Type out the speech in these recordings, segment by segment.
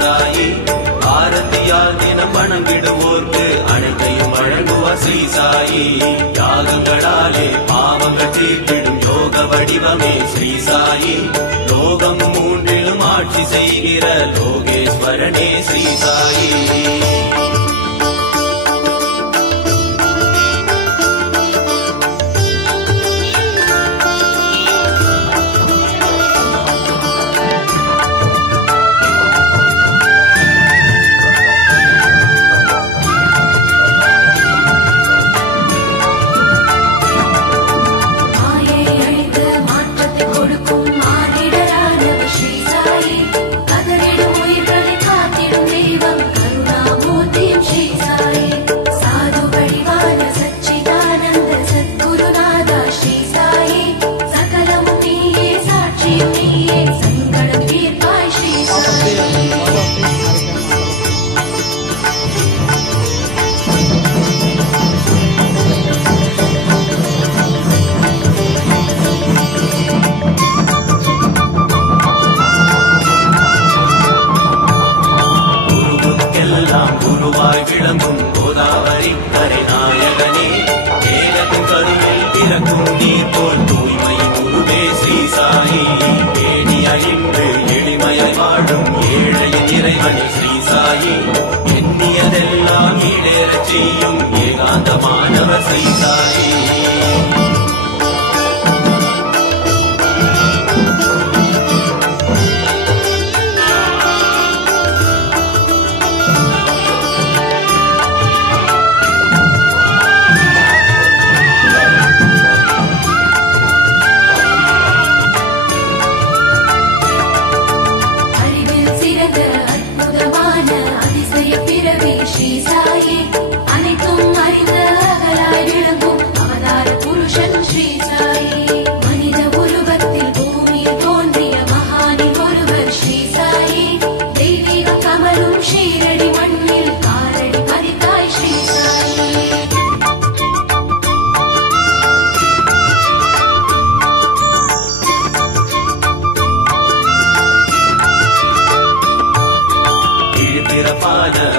சாயி. ஆரத்தியால் தினம் வணங்கிடுவோர்க்கு அனைத்தையும் வழங்குவார் ஸ்ரீ சாயி. யாகங்களாலே பாவங்கள் தீர்த்திடும் யோக வடிவமே ஸ்ரீ சாயி. லோகம் மூன்றிலும் ஆட்சி செய்கிற லோகேஸ்வரனே ஸ்ரீ சாயி. விளங்கும் கோதாவரி கரை நாயகனே, ஏகத்தின் கருவில் பிறக்கும் நீர் போல் தூய்மை உருவே ஸ்ரீ சாயி. ஏடி அழிந்து எளிமையை வாழும் ஏழையின் இறைவனே ஸ்ரீ சாயி. எண்ணியதெல்லாம் ஈடேறச் செய்யும் ஏகாந்தமானவர் ஸ்ரீ சாயி.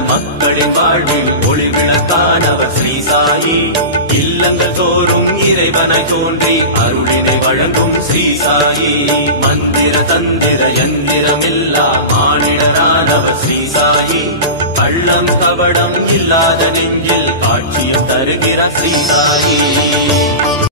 மக்களின் வாழ்வில் ஒளி விளக்கானவர் ஸ்ரீ சாயி. இல்லங்கள் தோறும் இறைவனை தோன்றி அருளினை வழங்கும் ஸ்ரீ சாயி. மந்திர தந்திர யந்திரமில்லா மானிடரானவர் ஸ்ரீ சாயி. கள்ளம் கபடம் இல்லாத நெஞ்சில் காட்சியம் தருகிற ஸ்ரீ சாயி.